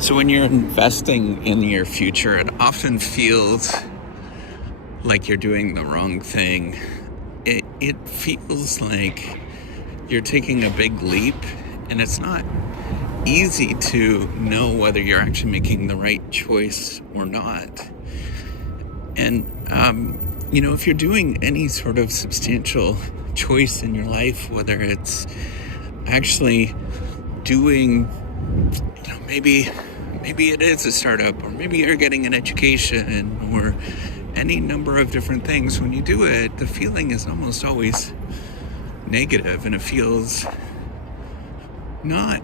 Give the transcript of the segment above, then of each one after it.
So when you're investing in your future, it often feels like you're doing the wrong thing. It feels like you're taking a big leap, and it's not easy to know whether you're actually making the right choice or not. And, if you're doing any sort of substantial choice in your life, whether it's actually doing, maybe it is a startup, or maybe you're getting an education, or any number of different things, when you do it, the feeling is almost always negative, and it feels not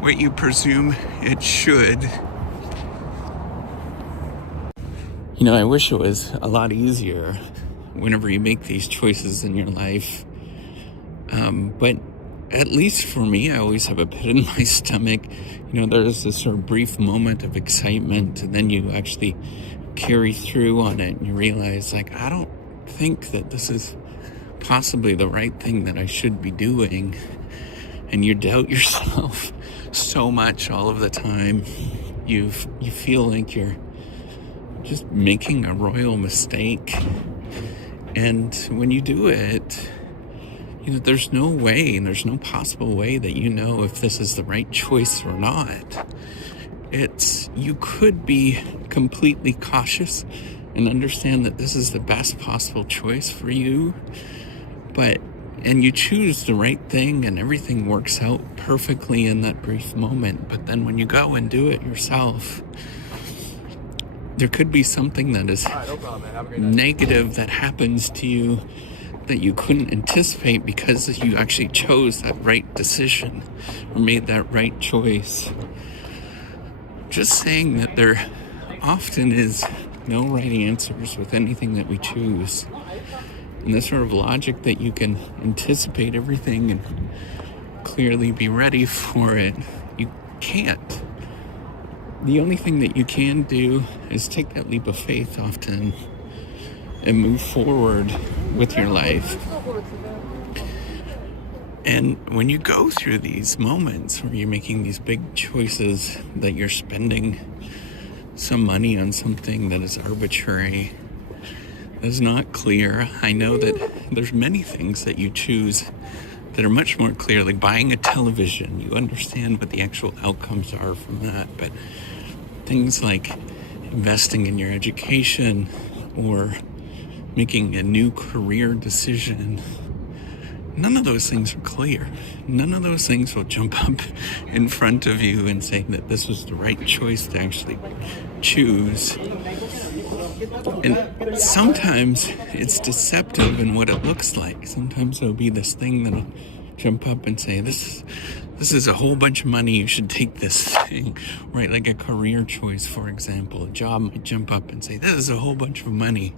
what you presume it should. I wish it was a lot easier whenever you make these choices in your life. But at least for me, I always have a pit in my stomach. There's this sort of brief moment of excitement, and then you actually carry through on it, and you realize, I don't think that this is possibly the right thing that I should be doing. And you doubt yourself so much all of the time. You feel like you're just making a royal mistake. And when you do it, there's no way, and there's no possible way that if this is the right choice or not. You could be completely cautious and understand that this is the best possible choice for you, and you choose the right thing, and everything works out perfectly in that brief moment. But then when you go and do it yourself, there could be something that is negative that happens to you that you couldn't anticipate, because you actually chose that right decision or made that right choice. Just saying that there often is no right answers with anything that we choose. And the sort of logic that you can anticipate everything and clearly be ready for it, you can't. The only thing that you can do is take that leap of faith often and move forward with your life. And when you go through these moments where you're making these big choices, that you're spending some money on something that is arbitrary, that is not clear. I know that there's many things that you choose that are much more clear, like buying a television. You understand what the actual outcomes are from that. But things like investing in your education or making a new career decision, none of those things are clear. None of those things will jump up in front of you and say that this was the right choice to actually choose. And sometimes it's deceptive in what it looks like. Sometimes there'll be this thing that'll jump up and say, this is a whole bunch of money, you should take this thing, right? Like a career choice, for example. A job might jump up and say, this is a whole bunch of money.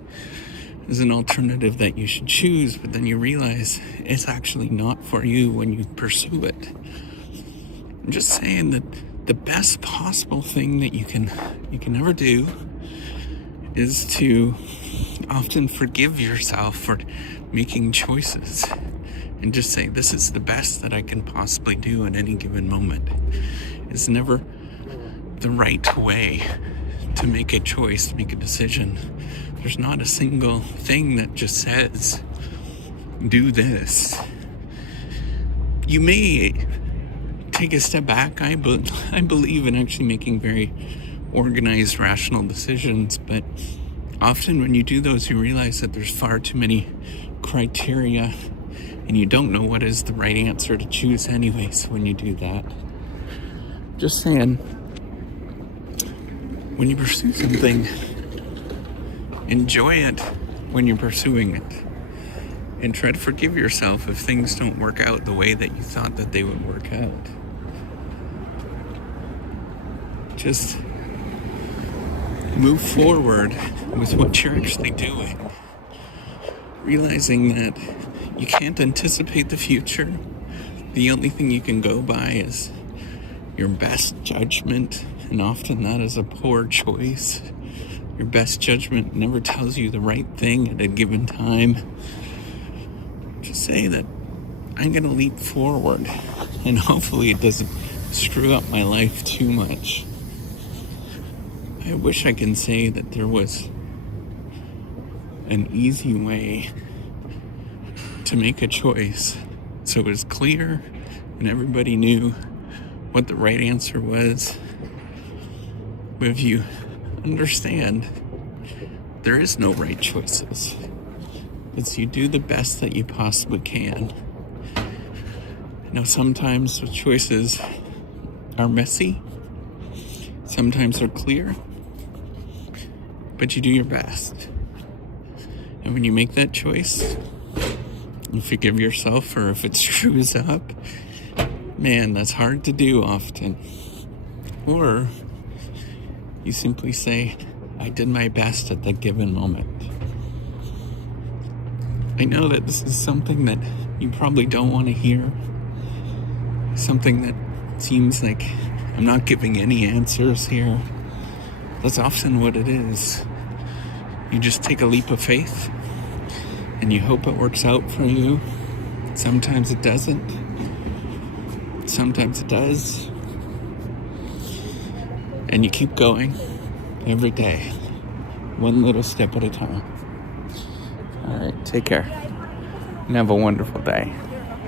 Is an alternative that you should choose, but then you realize it's actually not for you when you pursue it. I'm just saying that the best possible thing that you can ever do is to often forgive yourself for making choices and just say, this is the best that I can possibly do in any given moment. It's never the right way to make a choice, to make a decision. There's not a single thing that just says, do this. You may take a step back. I believe in actually making very organized, rational decisions, but often when you do those, you realize that there's far too many criteria, and you don't know what is the right answer to choose anyways when you do that. Just saying, when you pursue something, enjoy it when you're pursuing it, and try to forgive yourself if things don't work out the way that you thought that they would work out. Just move forward with what you're actually doing, realizing that you can't anticipate the future. The only thing you can go by is your best judgment, and often that is a poor choice. Your best judgment never tells you the right thing at a given time. Just say that I'm going to leap forward, and hopefully it doesn't screw up my life too much. I wish I can say that there was an easy way to make a choice so it was clear and everybody knew what the right answer was. But if you understand, there is no right choices. It's you do the best that you possibly can. I know sometimes the choices are messy, sometimes they're clear, but you do your best. And when you make that choice, you forgive yourself, or if it screws up, man, that's hard to do often. Or you simply say, I did my best at that given moment. I know that this is something that you probably don't want to hear. Something that seems like I'm not giving any answers here. That's often what it is. You just take a leap of faith and you hope it works out for you. Sometimes it doesn't. Sometimes it does. And you keep going every day, one little step at a time. All right, take care and have a wonderful day.